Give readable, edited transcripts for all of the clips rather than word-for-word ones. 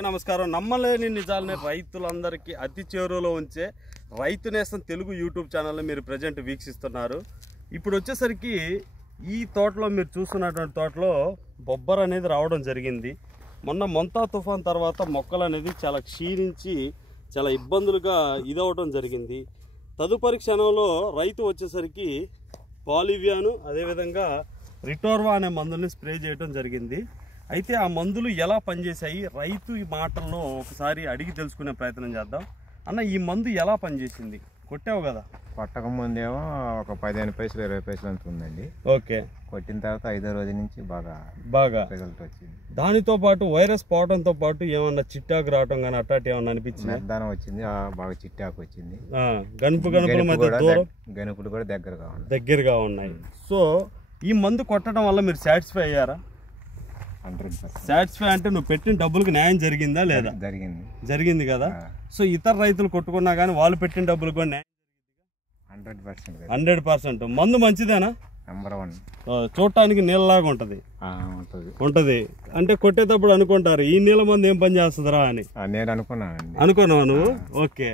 నమస్కారం. నమ్మలేని నిజాలని రైతులందరికీ అతి చేరువలో ఉంచే రైతు నేస్తం తెలుగు యూట్యూబ్ ఛానల్ని మీరు ప్రజెంట్ వీక్షిస్తున్నారు. ఇప్పుడు వచ్చేసరికి ఈ తోటలో మీరు చూస్తున్నటువంటి తోటలో బొబ్బర్ అనేది రావడం జరిగింది. మొన్న మొంతా తుఫాన్ తర్వాత మొక్కలు అనేది చాలా క్షీణించి చాలా ఇబ్బందులుగా ఇదవడం జరిగింది. తదుపరి క్షణంలో రైతు వచ్చేసరికి పాలివియాను అదేవిధంగా రిటోర్వా అనే మందుల్ని స్ప్రే చేయడం జరిగింది. అయితే ఆ మందులు ఎలా పనిచేశాయి రైతు ఈ మాటల్లో ఒకసారి అడిగి తెలుసుకునే ప్రయత్నం చేద్దాం. అన్న, ఈ మందు ఎలా పనిచేసింది? కొట్టావు కదా? కొట్టక ముందేమో ఒక 15 పైసలు 20 పైసలు అంత ఉందండి. ఓకే. కొట్టిన తర్వాత 5వ రోజు నుంచి బాగా రిజల్ట్ వచ్చింది. దానితో పాటు వైరస్ పోవడంతో పాటు ఏమన్నా చిట్టాకు రావటం కానీ అట్టాటి ఏమన్నా అనిపించింది? నిర్ధానం వచ్చింది, బాగా చిట్టాకు వచ్చింది. గనుపుల మధ్య దూరం గనుపులు కూడా దగ్గరగా ఉన్నాయి. సో ఈ మందు కొట్టడం వల్ల మీరు సాటిస్ఫై అయ్యారా? 100%. సాటిస్ఫై అంటే నువ్వు పెట్టిన డబ్బులకు న్యాయం జరిగిందా లేదా? జరిగింది కదా. సో ఇతర రైతులు కొట్టుకున్నా కానీ వాళ్ళు పెట్టిన డబ్బులు కూడా న్యాయం 100%. మందు మంచిదేనా? నెంబర్ 1. చూడటానికి నీళ్ళలాగా ఉంటది. అంటే కొట్టేటప్పుడు అనుకుంటారు ఈ నీళ్ళ మందు ఏం పని చేస్తుందిరా అని. నేను అనుకున్నావు నువ్వు? ఓకే.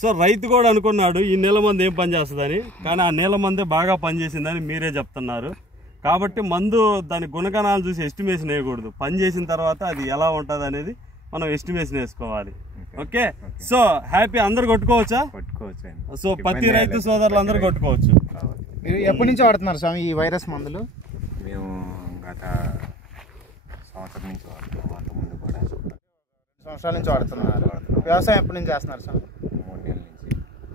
సో రైతు కూడా అనుకున్నాడు ఈ నీళ్ళ మందు ఏం పని చేస్తుందని, కానీ ఆ నీళ్ళ మందే బాగా పనిచేసిందని మీరే చెప్తున్నారు. కాబట్టి మందు దాని గుణగణాలు చూసి ఎస్టిమేషన్ వేయకూడదు. పని చేసిన తర్వాత అది ఎలా ఉంటుంది అనేది మనం ఎస్టిమేషన్ వేసుకోవాలి. ఓకే. సో హ్యాపీ, అందరు కొట్టుకోవచ్చా? సో ప్రతి రైతు సోదరులు అందరూ కొట్టుకోవచ్చు. మీరు ఎప్పటి నుంచి వాడుతున్నారు స్వామి ఈ వైరస్ మందులు? మేము గత సంవత్సరం నుంచి వాడుతున్నాం. అంతకుముందు కూడా 2 సంవత్సరాల నుంచి వాడుతున్నారు. వ్యవసాయం ఎప్పటి నుంచి చేస్తున్నారు స్వామి?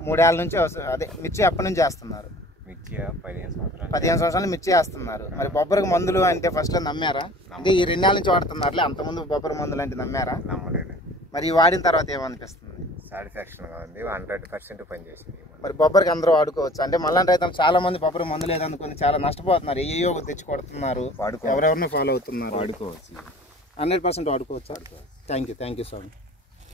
3 ఏళ్ళ నుంచి. అదే మిర్చి ఎప్పటి నుంచి చేస్తున్నారు? మిర్చి 15 సంవత్సరాలు మిర్చి వేస్తున్నారు. మరి బొబ్బరికి మందులు అంటే ఫస్ట్ నమ్మారా? అంటే ఈ 2 ఏళ్ళ నుంచి వాడుతున్నారులే, అంతకుముందు బొబ్బరి మందులు అంటే నమ్మారా? నమ్మలేదు. మరి వాడిన తర్వాత ఏమనిపిస్తుంది? సాటిస్ఫాక్షన్గా ఉంది. 100% పనిచేసింది. మరి బొబ్బరికి అందరూ వాడుకోవచ్చు అంటే? మళ్ళీ రైతులు చాలా మంది బొబ్బరి మందు లేదనుకుని చాలా నష్టపోతున్నారు. ఏయో తెచ్చి కొడుతున్నారు, ఎవరెవరిని ఫాలో అవుతున్నారు. వాడుకోవచ్చు. 100% వాడుకోవచ్చు. Thank you Swamy.